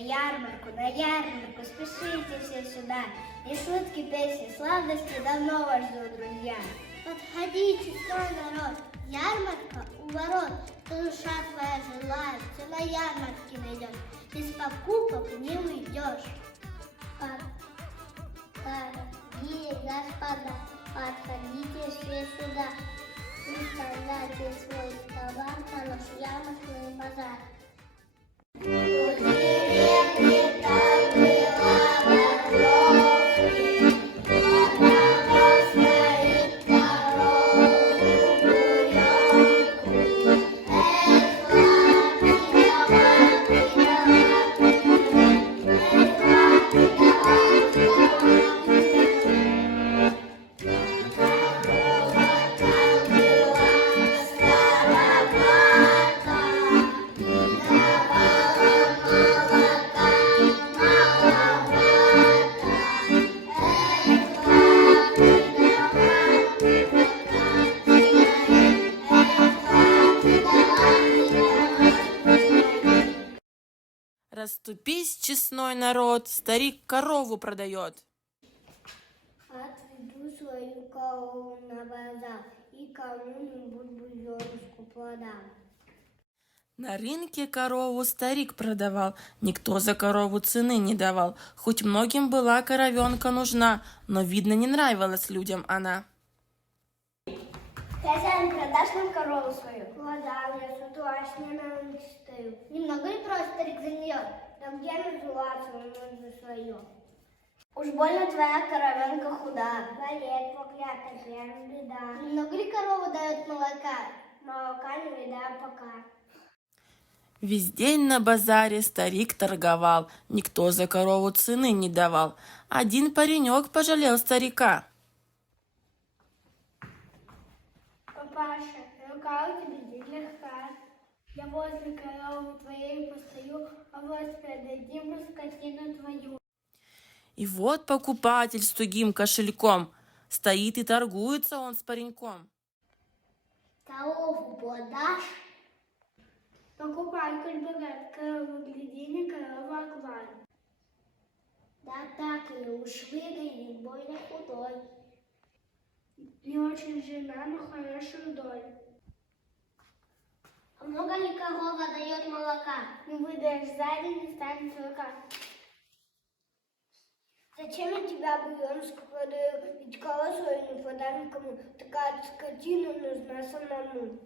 на ярмарку, спешите все сюда. И шутки, песни, сладости давно вас ждут, друзья. Подходи, честной народ, ярмарка у ворот. Что душа твоя желает, все на ярмарке найдешь. Без покупок не уйдешь. Дорогие господа, подходите все сюда. Выставляйте свой товар на наш ярмарочный базар. Расступись, честной народ, старик корову продает. Отведу свою корову на базар и кому-нибудь бульоночку продам. На рынке корову старик продавал, никто за корову цены не давал. Хоть многим была коровенка нужна, но, видно, не нравилась людям она. Хозяин, продашь нам корову свою? Продам, я с утра на рынке стою. Немного ли просит старик за нее? Да где называться, он за свое? Уж больно твоя коровенка худа. Болеет проклятая, прям беда. Немного ли корова дает молока? Молока не видаю пока. Весь день на базаре старик торговал, никто за корову цены не давал. Один паренек пожалел старика. Папаша, рука у тебя здесь легка. Я возле коровы твоей постою, а вот продадим скотину твою. И вот покупатель с тугим кошельком. Стоит и торгуется он с пареньком. Корову продашь? Покупай, коль богат, корову гляди, не корова, а клан. Да так и уж выглядит больно худой. Не очень жена, но хорошую долю. А много ли корова дает молока? Не выдаешь сзади, не станет молока. Зачем я тебя бульоночку продаю? Ведь корову свою не продам никому. Такая скотина нужна самому.